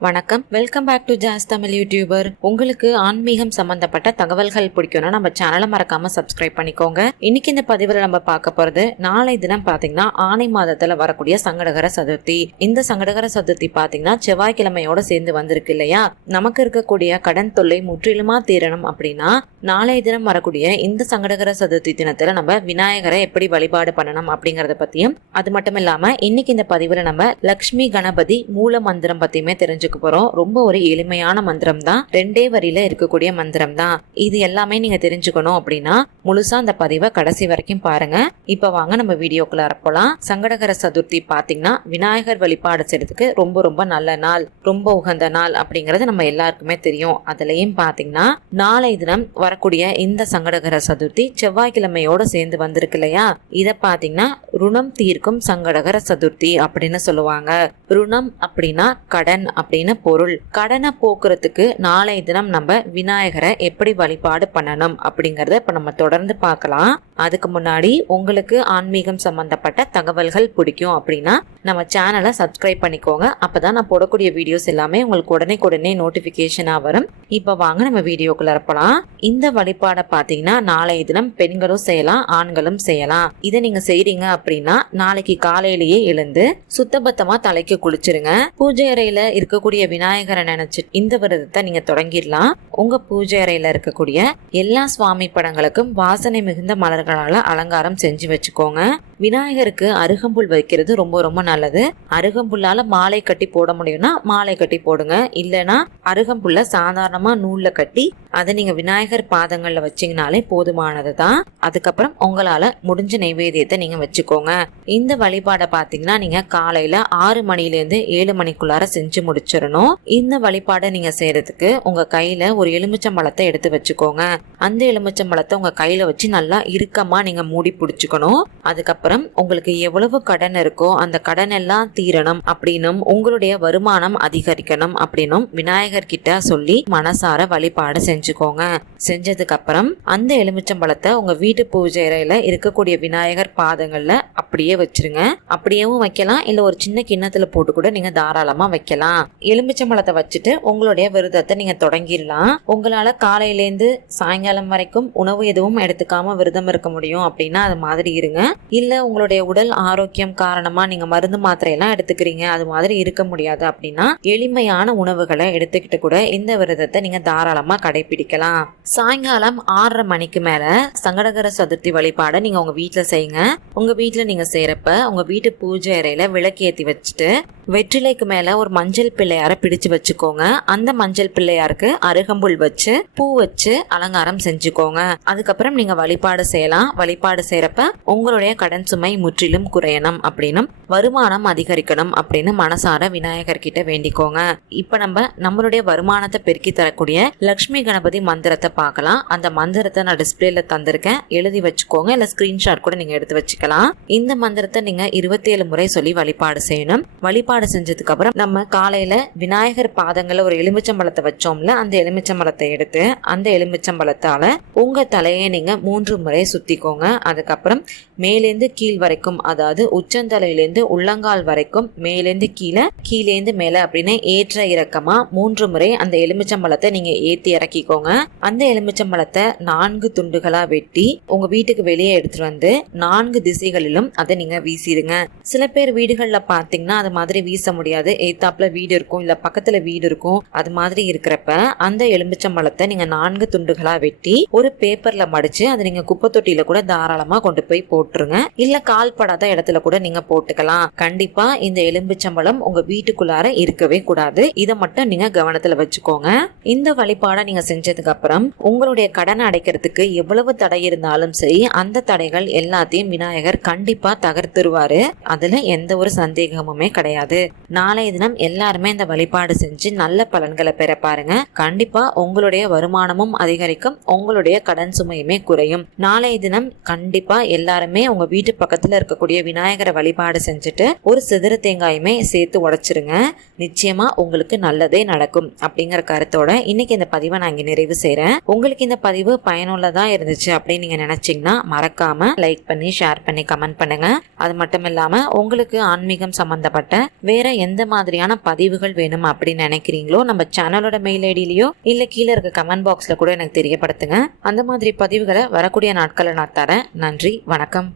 வணக்கம், welcome back to Jas Tamil YouTuber. உங்களுக்கு ஆன்மீகம் சம்பந்தப்பட்ட தகவல்கள் பிடிக்கும்னா நம்ம சேனலை மறக்காம சப்ஸ்கிரைப் பண்ணிக்கோங்க. இன்னைக்கு இந்த பதிவுல நம்ம பார்க்க போறது, நாளை தினம் பாத்தீங்கன்னா ஆணி மாதத்துல வரக்கூடிய சங்கடகர சதுர்த்தி. இந்த சங்கடகர சதுர்த்தி பாத்தீங்கன்னா செவ்வாய்க்கிழமையோட சேர்ந்து வந்திருக்கு இல்லையா? நமக்கு இருக்கக்கூடிய கடன் தொல்லை முற்றிலுமா தீரணும் அப்படின்னா நாளைய தினம் வரக்கூடிய இந்த சங்கடகர சதுர்த்தி தினத்துல நம்ம விநாயகரை எப்படி வழிபாடு பண்ணணும் அப்படிங்கறத பத்தியும், அது மட்டும் இல்லாம இன்னைக்கு இந்த பதிவுல நம்ம லக்ஷ்மி கணபதி மூல மந்திரம் பத்தியுமே தெரிஞ்சு போறோம். ரொம்ப ஒரு எளிமையான மந்திரம் தான், 2 வரியில இருக்கக்கூடிய மந்திரம் தான். இது எல்லாமே நீங்க தெரிஞ்சுக்கணும் அப்படின்னா முழுசா அந்த பதிவை கடைசி வரைக்கும் பாருங்க. இப்ப வாங்க நம்ம வீடியோக்குள்ள போலாம். சங்கடகர சதுர்த்தி பாத்தீங்கன்னா விநாயகர் வழிபாடு செய்யறதுக்கு ரொம்ப ரொம்ப நல்ல நாள், ரொம்ப உகந்த நாள் அப்படிங்கறது நம்ம எல்லாருக்குமே தெரியும். அதுலயும் பாத்தீங்கன்னா நாளை தினம் வரக்கூடிய இந்த சங்கடகர சதுர்த்தி செவ்வாய்க்கிழமையோட சேர்ந்து வந்திருக்கு இல்லையா? இத பாத்தீங்கன்னா ருணம் தீர்க்கும் சங்கடகர சதுர்த்தி அப்படின்னு சொல்லுவாங்க. ருணம் அப்படின்னா கடன் அப்படின்னு பொருள். கடனை போக்குறதுக்கு நாளை தினம் நம்ம விநாயகரை எப்படி வழிபாடு பண்ணணும் அப்படிங்கறத இப்ப நம்ம தொடர்ந்து பார்க்கலாம். அதுக்கு முன்னாடி உங்களுக்கு ஆன்மீகம் சம்பந்தப்பட்ட தகவல்கள் பிடிக்கும் அப்படின்னா நம்ம சேனலை சப்ஸ்கிரைப் பண்ணிக்கோங்க. அப்பதான் நான் போடக்கூடிய வீடியோஸ் எல்லாமே உங்களுக்கு உடனே நோட்டிபிகேஷனா வரும். இப்ப வாங்க நம்ம வீடியோக்குள்ள போலாம். இந்த வழிபாடை பாத்தீங்கன்னா நாளைய தினம் பெண்களும் செய்யலாம், ஆண்களும் செய்யலாம். இதை நீங்க செய்றீங்க அப்படின்னா நாளைக்கு காலையிலேயே எழுந்து சுத்தபத்தமா தலைக்கு குளிச்சிருங்க. பூஜை அறையில இருக்கக்கூடிய விநாயகரை நினைச்சு இந்த விரதத்தை நீங்க தொடங்கிடலாம். உங்க பூஜை அறையில இருக்கக்கூடிய எல்லா சுவாமி படங்களுக்கும் வாசனை மிகுந்த மலர்களால அலங்காரம் செஞ்சு வச்சுக்கோங்க. விநாயகருக்கு அருகம்புல் வைக்கிறது ரொம்ப ரொம்ப நல்லது. அருகம்புல்லால மாலை கட்டி போட முடியும்னா மாலை கட்டி போடுங்க. இல்லைன்னா அருகம்புல்ல சாதாரணமா நூல்ல கட்டி அதை நீங்க விநாயகர் பாதங்கள்ல வச்சீங்கனாலே போதுமானது தான். அதுக்கப்புறம் உங்களால முடிஞ்ச நைவேத்தியத்தை நீங்க வச்சுக்கோங்க. இந்த வழிபாடை பாத்தீங்கன்னா நீங்க காலையில 6 மணில இருந்து 7 மணிக்குள்ளார செஞ்சு முடிச்சிடணும். இந்த வழிபாடை நீங்க செய்யறதுக்கு உங்க கையில ஒரு எலுமிச்சம்பழத்தை எடுத்து வச்சுக்கோங்க. அந்த எலுமிச்சம்பழத்தை உங்க கையில வச்சு நல்லா இறுக்கமா நீங்க மூடி பிடிச்சுக்கணும். அதுக்கப்புறம் உங்களுக்கு எவ்வளவு கடன் இருக்கோ அந்த கடன் எல்லாம் தீரணும் அப்படின்னும் உங்களுடைய வருமானம் அதிகரிக்கணும் அப்படின்னும் விநாயகர் கிட்ட சொல்லி மனசார வழிபாடு செஞ்சுக்கோங்க. செஞ்சதுக்கு அப்புறம் அந்த எலுமிச்சம்பழத்தை உங்க வீட்டு பூஜை அறையில இருக்கக்கூடிய விநாயகர் பாதங்கள்ல அப்படியே வச்சிருங்க. அப்படியேவும் வைக்கலாம், இல்ல ஒரு சின்ன கிண்ணத்துல போட்டு கூட நீங்க தாராளமா வைக்கலாம். எலுமிச்சம்பழத்தை வச்சுட்டு உங்களுடைய விரதத்தை நீங்க தொடங்கிடலாம். உங்களால காலையிலேருந்து சாயங்காலம் வரைக்கும் உணவு எதுவும் எடுத்துக்காம விரதம் இருக்க முடியும் அப்படின்னா அது மாதிரி இருங்க. இல்ல உங்களுடைய உடல் ஆரோக்கியம் காரணமா நீங்க மருந்து மாத்திரை எல்லாம் எடுத்துக்கிறீங்க, அது மாதிரி இருக்க முடியாது அப்படின்னா எளிமையான உணவுகளை எடுத்துக்கிட்டு கூட இந்த விரதத்தை நீங்க தாராளமா கடைபிடிக்கலாம். சாயங்காலம் 6:30 மணிக்கு மேல சங்கடகர சதுர்த்தி வழிபாடை நீங்க உங்க வீட்டுல செய்யுங்க. உங்க வீட்டுல நீங்க செய்யறப்ப உங்க வீட்டு பூஜை அறையில விளக்கு ஏத்தி வச்சுட்டு வெற்றிலைக்கு மேல ஒரு மஞ்சள் பிள்ளையார பிடிச்சு வச்சுக்கோங்க. அந்த மஞ்சள் பிள்ளையாருக்கு அருகம்புல் வச்சு பூ வச்சு அலங்காரம் செஞ்சுக்கோங்க. அதுக்கப்புறம் நீங்க வழிபாடு செய்யலாம். வழிபாடு செய்யறப்ப உங்களுடைய கடன் சுமை முற்றிலும் குறையணும் அப்படின்னும் வருமானம் அதிகரிக்கணும் அப்படின்னு மனசார விநாயகர் கிட்ட வேண்டிக்கோங்க. இப்ப நம்மளுடைய வருமானத்தை பெருக்கி தரக்கூடிய லக்ஷ்மி கணபதி மந்திரத்தை பார்க்கலாம். அந்த மந்திரத்தை நான் டிஸ்பிளேல தந்திருக்கேன், எழுதி வச்சுக்கோங்க. இல்ல ஸ்கிரீன்ஷாட் கூட நீங்க எடுத்து வச்சுக்கலாம். இந்த மந்திரத்தை நீங்க 27 முறை சொல்லி வழிபாடு செய்யணும். வழிபாடு செஞ்சதுக்கு அப்புறம் நம்ம காலையில விநாயகர் பாதங்கள்ல ஒரு எலுமிச்சம்பழத்தை வச்சோம்ல, அந்த எலுமிச்சம்பழத்தை எடுத்து அந்த எலுமிச்சம்பழத்தால உங்க தலையை நீங்க 3 முறை சுத்திக்கோங்க. அதுக்கப்புறம் மேலேந்து கீழ் வரைக்கும், அதாவது உச்சந்தலையிலேருந்து உள்ளங்கால் வரைக்கும் மேலேந்து கீழே, கீழேந்து மேல அப்படின்னு ஏற்ற இறக்கமா 3 முறை அந்த எலுமிச்சம்பழத்தை நீங்க ஏத்தி இறக்கிக்கோங்க. அந்த எலுமிச்சம்பழத்தை 4 துண்டுகளா வெட்டி உங்க வீட்டுக்கு வெளியே எடுத்துட்டு வந்து 4 திசைகளிலும் அதை நீங்க வீசிடுங்க. சில பேர் வீடுகள்ல பாத்தீங்கன்னா அது மாதிரி வீச முடியாது, ஏத்தாப்புல வீடு இருக்கும், இல்ல பக்கத்துல வீடு இருக்கும். அது மாதிரி இருக்கிறப்ப அந்த எலுமிச்சம்பழத்தை நீங்க 4 துண்டுகளா வெட்டி ஒரு பேப்பர்ல மடிச்சு அதை நீங்க குப்பை தொட்டியில கூட தாராளமா கொண்டு போய் போட்டுருங்க. இல்ல கால்படாத இடத்துல கூட நீங்க போட்டுக்கலாம். கண்டிப்பா இந்த எலுமிச்சம்பழம் உங்க வீட்டுக்குள்ளார இருக்கவே கூடாது. இதை மட்டும் நீங்க கவனத்துல வச்சுக்கோங்க. இந்த வழிபாடை நீங்க செஞ்சதுக்கு அப்புறம் உங்களுடைய கடனை அடைக்கிறதுக்கு எவ்வளவு தடை இருந்தாலும் சரி, அந்த தடைகள் எல்லாத்தையும் விநாயகர் கண்டிப்பா தகர்த்துருவாரு. அதுல எந்த ஒரு சந்தேகமுமே கிடையாது. நாளைய தினம் எல்லாருமே இந்த வழிபாடு செஞ்சு நல்ல பலன்களை பெற பாருங்க. கண்டிப்பா உங்களுடைய வருமானமும் அதிகரிக்கும், உங்களுடைய கடன் சுமையுமே குறையும். நாளைய தினம் கண்டிப்பா எல்லாருமே உங்க வீட்டு பக்கத்துல இருக்கக்கூடிய விநாயகரை வழிபாடு செஞ்சுட்டு ஒரு சிதறு தேங்காயுமே சேர்த்து உடைச்சிருங்க. நிச்சயமா உங்களுக்கு நல்லதே நடக்கும் அப்படிங்கிற கருத்தோட இன்னைக்கு இந்த பதிவை நான் இங்க நிறைவு செய்றேன். உங்களுக்கு இந்த பதிவு பயனுள்ளதா இருந்துச்சு அப்படின்னு நீங்க நினைச்சீங்கன்னா மறக்காம லைக் பண்ணி, ஷேர் பண்ணி, கமெண்ட் பண்ணுங்க. அது மட்டும் இல்லாம உங்களுக்கு ஆன்மீகம் சம்பந்தப்பட்ட வேற எந்த மாதிரியான பதிவுகள் பதிவுகள் வேணும் அப்படின்னு நினைக்கிறீங்களோ நம்ம சேனலோட மெயில் ஐடியிலயோ இல்ல கீழே இருக்க கமெண்ட் பாக்ஸ்ல கூட எனக்கு தெரியப்படுத்துங்க. அந்த மாதிரி பதிவுகளை வரக்கூடிய நாட்களை நான் தரேன். நன்றி, வணக்கம்.